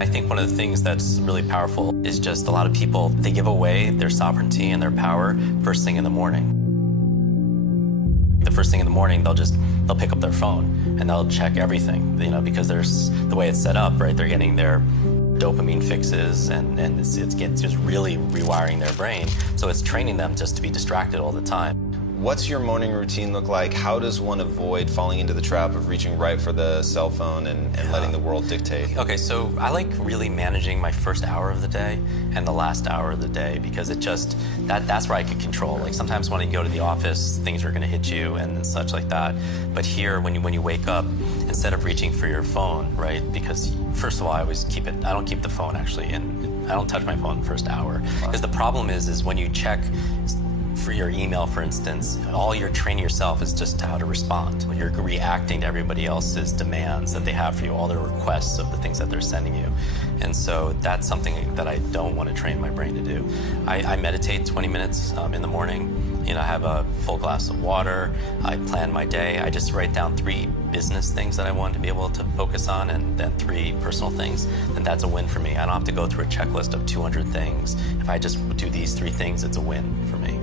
I think one of the things that's really powerful is just a lot of people, they give away their sovereignty and their power first thing in the morning. The first thing in the morning, they'll pick up their phone and they'll check everything, because there's the way it's set up, right? They're getting their dopamine fixes and it's just really rewiring their brain. So it's training them just to be distracted all the time. What's your morning routine look like? How does one avoid falling into the trap of reaching right for the cell phone and letting the world dictate? Okay, so I like really managing my first hour of the day and the last hour of the day, because that's where I can control. Like sometimes when I go to the office, things are gonna hit you and such like that. But here, when you wake up, instead of reaching for your phone, right? Because first of all, I don't keep the phone actually, and I don't touch my phone the first hour. Because the problem is when you check for your email, for instance, all you're training yourself is just how to respond. You're reacting to everybody else's demands that they have for you, all their requests of the things that they're sending you. And so that's something that I don't want to train my brain to do. I meditate 20 minutes in the morning. I have a full glass of water. I plan my day. I just write down 3 business things that I want to be able to focus on, and then 3 personal things. And that's a win for me. I don't have to go through a checklist of 200 things. If I just do these 3 things, it's a win for me.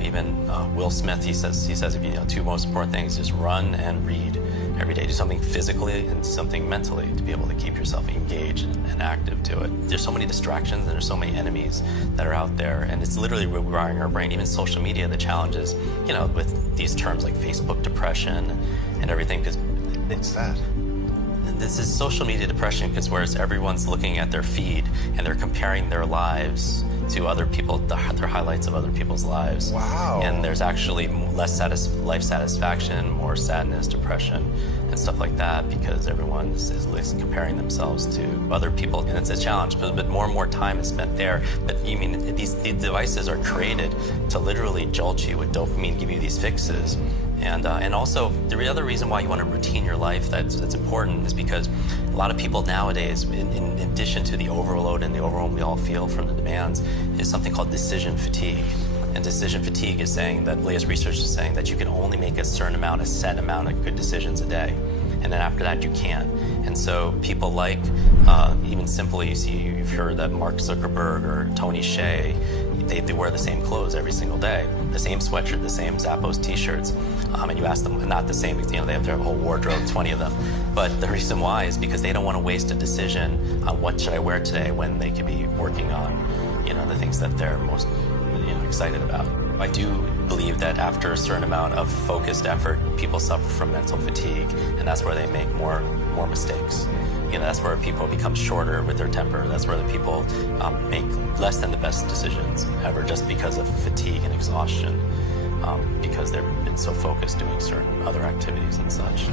Even Will Smith, he says if 2 most important things, just run and read every day. Do something physically and something mentally to be able to keep yourself engaged and active to it. There's so many distractions and there's so many enemies that are out there, and it's literally rewiring our brain. Even social media, the challenges, with these terms like Facebook depression and everything, because what's that? This is social media depression, because whereas everyone's looking at their feed and they're comparing their lives to other people, their highlights of other people's lives. Wow. And there's actually less life satisfaction, more sadness, depression, and stuff like that, because everyone is comparing themselves to other people. And it's a challenge, but more and more time is spent there. But these devices are created to literally jolt you with dopamine, give you these fixes. And also, the other reason why you want to routine your life that's important is because a lot of people nowadays, in addition to the overload and the overwhelm we all feel from the demands, is something called decision fatigue. And decision fatigue is saying that, latest research is saying that you can only make a set amount of good decisions a day. And then after that, you can't. And so people like, even simply, you've heard that Mark Zuckerberg or Tony Hsieh, they wear the same clothes every single day, the same sweatshirt, the same Zappos t-shirts. And you ask them, not the same, they have their whole wardrobe, 20 of them. But the reason why is because they don't want to waste a decision on what should I wear today when they could be working on, the things that they're most, excited about. I do believe that after a certain amount of focused effort, people suffer from mental fatigue, and that's where they make more mistakes. That's where people become shorter with their temper. That's where the people make less than the best decisions ever, just because of fatigue and exhaustion, because they've been so focused doing certain other activities and such.